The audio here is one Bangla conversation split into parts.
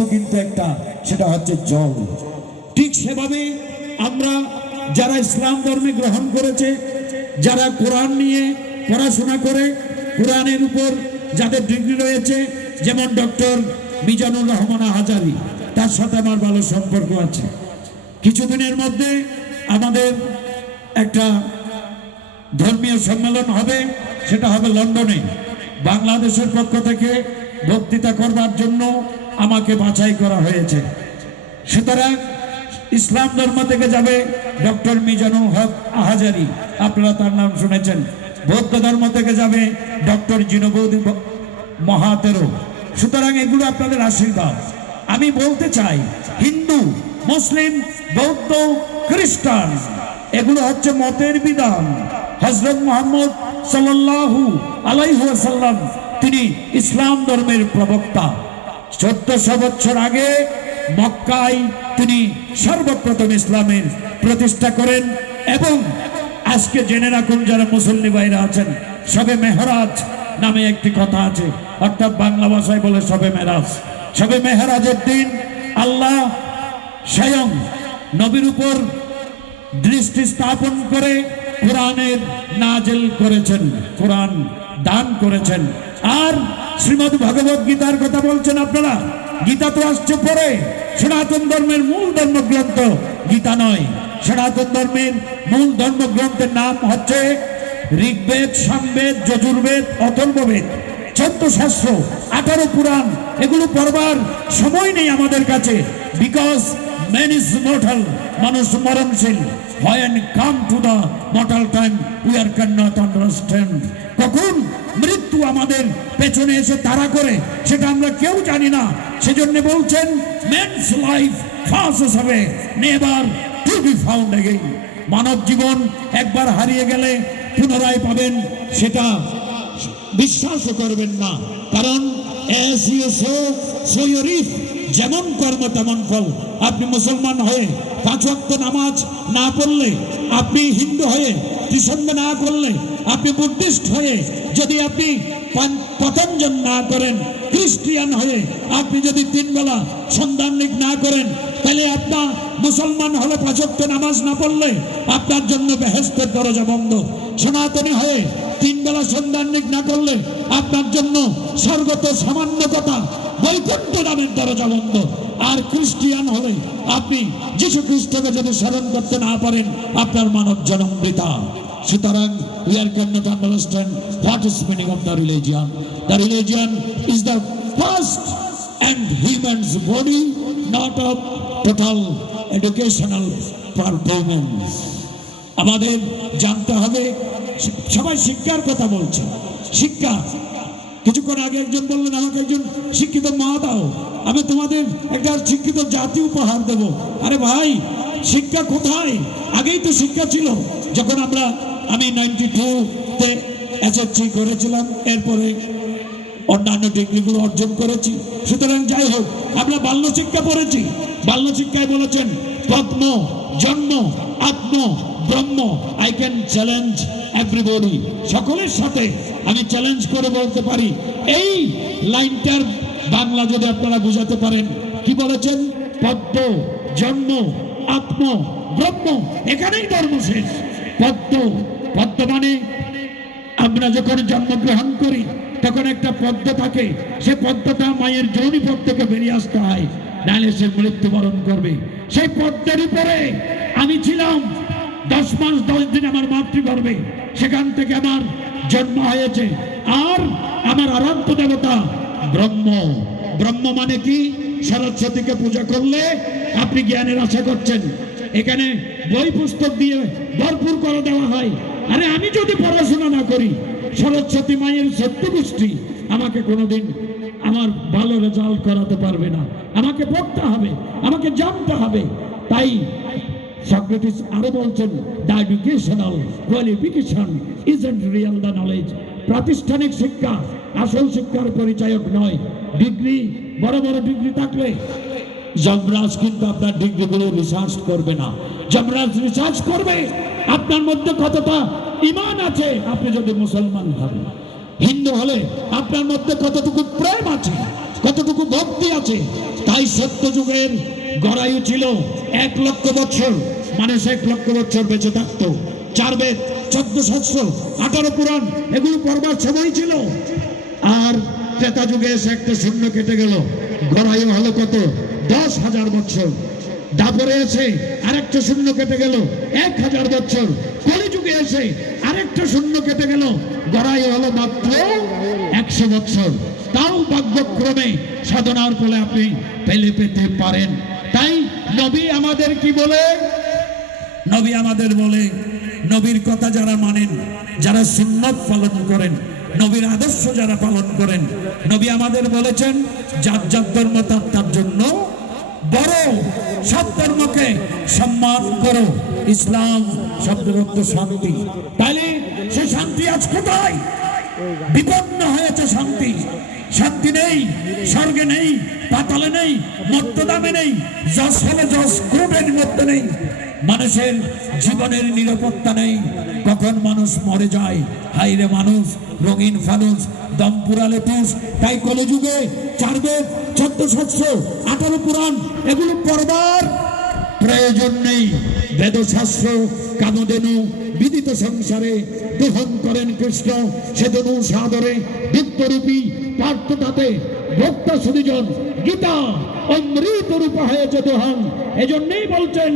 বস্তু কিন্তু একটা, সেটা হচ্ছে জল। ঠিক সেভাবে আমরা যারা ইসলাম ধর্মে গ্রহণ করেছে, যারা কোরআন নিয়ে পড়াশোনা করে, কোরআনের উপর যাদের ডিগ্রি রয়েছে, যেমন ডক্টর মিজানুর রহমান আহাজারি, তার সাথে আমার ভালো সম্পর্ক আছে। কিছুদিনের মধ্যে আমাদের একটা ধর্মীয় সম্মেলন হবে, সেটা হবে লন্ডনে। বাংলাদেশের পক্ষ থেকে বক্তৃতা করবার জন্য আমাকে বাছাই করা হয়েছে। সুতরাং ইসলাম ধর্ম থেকে যাবে ডক্টর মিজানুল হক আহাজারি, আপনারা তার নাম শুনেছেন। বৌদ্ধ ধর্ম থেকে যাবে ডক্টর জিনবৌদি মহাতেরো। সুতরাং এগুলো আপনাদের আশীর্বাদ। আমি বলতে চাই, হিন্দু, মুসলিম, বৌদ্ধ, খ্রিস্টান, এগুলো হচ্ছে মতের বিধান। হযরত মুহাম্মদ সাল্লাল্লাহু আলাইহি ওয়াসাল্লাম তিনি ইসলাম ধর্মের প্রবক্তা। 1400 বছর আগে মক্কায় তিনি সর্বপ্রথম ইসলামের প্রতিষ্ঠা করেন। এবং আজকে জেনে রাখুন, যারা মুসল্লি ভাইরা আছেন, শবে মেহরাজ নামে একটি কথা আছে, অর্থাৎ বাংলা ভাষায় বলে শবে মেরাজ। শবে মেহরাজের দিন আল্লাহ স্বয়ং নবীর উপর দৃষ্টি স্থাপন করে কোরআনের নাজিল করেছেন, কোরআন দান করেছেন। আর শ্রীমদ্ ভগবত গীতার কথা বলছেন আপনারা, গীতা তো আসছে পরে। সনাতন ধর্মের মূল ধর্মগ্রন্থ গীতা নয়, সনাতন ধর্মের মূল ধর্মগ্রন্থের নাম হচ্ছে ঋগ্বেদ, সামবেদ, যজুর্বেদ, অথর্ববেদ। 14 শাস্ত্র, 18 পুরাণ, এগুলো পড়বার সময় নেই আমাদের কাছে। বিকজ man is mortal, মানুষ মরণশীল। When come to the mortal time, we are cannot understand. কখন মৃত্যু আমাদের পেছনে এসে তাড়া করে সেটা আমরা কেউ জানি না। সেজন্য বলছেন, man's life passes away, never to be found again. মানব জীবন একবার হারিয়ে গেলে পুনরায় পাবেন সেটা বিশ্বাসও করবেন না। কারণ as you sow, so you reap. যেমন কর্ম তেমন ফল। আপনি মুসলমান হয়ে 5 ওয়াক্ত নামাজ না পড়লে, আপনি হিন্দু হয়ে ত্রিসন্ধ্যা না করলে, আপনি বুদ্ধিস্ট হয়ে যদি আপনি পতঞ্জন না করেন, খ্রিস্টিয়ান হয়ে আপনি যদি 3 বেলা সন্ধ্যান্নিক না করেন, তাহলে আপনার মুসলমান হলে 5 ওয়াক্ত নামাজ না পড়লে আপনার জন্য বেহেশতের দরজা বন্ধ। সনাতনী হয়ে 3 বেলা সন্ধ্যান্নিক না করলে আপনার জন্য স্বর্গত সামান্য কথা বৈকুণ্ঠ নামের দরজা বন্ধ। আর খ্রিস্টিয়ান হলে আপনি যীশু খ্রিস্টকে যদি স্মরণ করতে না পারেন, আপনার মানব জন্ম বৃথা। সুতরাং we are cannot understand what is meaning of the religion. The religion is the first and human's body, not of total educational performance. আমাদের জানতে হবে, সবাই শিক্ষার কথা বলছে। শিক্ষা, কিছুক্ষণ আগে একজন বললেন আমাকে একজন শিক্ষিত মা দাও, আমি তোমাদের একটা শিক্ষিত জাতি উপহার দেব। আরে ভাই, শিক্ষা কোথায়? আগেই তো শিক্ষা ছিল। যখন আমি 92-তে এসএসসি করেছিলাম, এরপরে অন্যান্য ডিগ্রিগুলো অর্জন করেছি। সুতরাং যাই হোক, আমরা বাল্য শিক্ষা পড়েছি। বাল্য শিক্ষায় বলেছেন পদ্ম, জন্ম, আত্ম, ব্রহ্ম। আই ক্যান চ্যালেঞ্জ এভরিবডি, সকলের সাথে আমি চ্যালেঞ্জ করে বলতে পারি, এই লাইনটার বাংলা যদি আপনারা বুঝাতে পারেন, কি বলেছেন? পদ্ম, জন্ম, আত্ম, ব্রহ্ম, এখানেই ধর্ম শেষ। পদ্ম, পদ্ম মানে আমরা যখন জন্মগ্রহণ করি তখন একটা পদ্ম থাকে, সে পদ্মটা মায়ের যোনিপথ থেকে বেরিয়ে আসতে হয়, নাহলে সে মৃত্যুবরণ করবে। সেই পদ্মের উপরে আমি ছিলাম 10 মাস 10 দিন আমার মাতৃগর্ভে, সেখান থেকে আমার জন্ম হয়েছে। আর আমার আরাধ্য দেবতা ব্রহ্ম। ব্রহ্ম মানে কি? সরস্বতীকে পূজা করলে আপনি জ্ঞানের আশা করছেন, এখানে বই পুস্তক দিয়ে ভরপুর করে দেওয়া হয়। আরে আমি যদি পড়াশোনা না করি, সরস্বতী মায়ের 14 গোষ্ঠী আমাকে কোনোদিন আমার ভালো রেজাল্ট করাতে পারবে না। আমাকে পড়তে হবে, আমাকে জানতে হবে। তাই সক্রেটিস আরো বলছেন, the educational qualification isn't real the knowledge. প্রাতিষ্ঠানিক শিক্ষা আসল শিক্ষার পরিচায়ক নয়। ডিগ্রি, বড় বড় ডিগ্রি থাকলে যমরাজ কিন্তু আপনার ডিগ্রিগুলো রিসার্চ করবে না। যমরাজ রিসার্চ করবে আপনার মধ্যে কতটা ঈমান আছে। আপনি যদি মুসলমান হন, হিন্দু হলে আপনার মধ্যে কতটুকু প্রেম আছে, কতটুকু ভক্তি আছে। তাই সত্য যুগের গড়ায়ু ছিল 1,00,000 বছর, মানুষ 1,00,000 বছর বেঁচে থাকতো। 4 বেদ, 14 শাস্ত্র, 18 পুরাণ এগুলো পড়বার সময় ছিল। আর ত্রেতা যুগে এসে একটা শূন্য কেটে গেল, গড়ায়ু হলো কত? 10,000 বছর। তারপরে এসে আরেকটা শূন্য কেটে গেল, 1,000 বছর। কলিযুগে এসে আরেকটা শূন্য কেটে গেল, গড়ায়ু হলো মাত্র 100 বছর। তাও ভাগ্যক্রমে সাধনার ফলে আপনি পেতে পারেন। তাই নবী আমাদের কি বলে? নবী আমাদের বলে, নবীর কথা যারা মানেন, যারা সুন্নত পালন করেন, নবীর আদর্শ যারা পালন করেন, নবী আমাদের বলেছেন যার যার ধর্ম তার তার জন্য বড়, সব ধর্মকে সম্মান করো। ইসলাম শব্দের অর্থ শান্তি। তাহলে সে শান্তি আজ কোথায়? বিপন্ন হয়েছে শান্তি। শান্তি নেই, স্বর্গে নেই, পাতালে নেই, মর্তদামে নেই, যশ হলে যশ কোটের মধ্যে নেই। মানুষের জীবনের নিরাপত্তা নেই, কখন মানুষ মরে যায়। হাইরে মানুষ রঙিন ফানুষ, দম পুরালে টুস। তাই কলিযুগে 4 বেদ, 14 শাস্ত্র, 18 পুরাণ এগুলো পড়বার প্রয়োজন নেই। বেদশাস্ত্র কামধেনু বিদিত সংসারে দহন করেন কৃষ্ণ, সে ধনু সাদরে দীপ্তরূপী পার্থতাতে ভক্তা সুনিজন গীতা অমৃত রূপ হয়েছে দোহান। এজন্যই বলছেন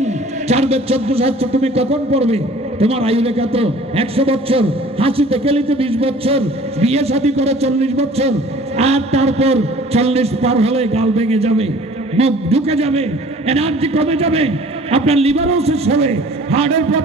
4 বেদ 14 শাস্ত্র তুমি কখন পড়বে? তোমার আয়ু লেখা তো 100 বছর, হাসিতে খেলিতে 20 বছর, বিয়ে শাদী করে 40 বছর, আর তারপর 40 পার হলে গাল ভেঙে যাবে, মুখ ঢুকে যাবে, এনার্জি কমে যাবে, আপনার লিভারও শেষ হবে, হার্টের প্রবলেম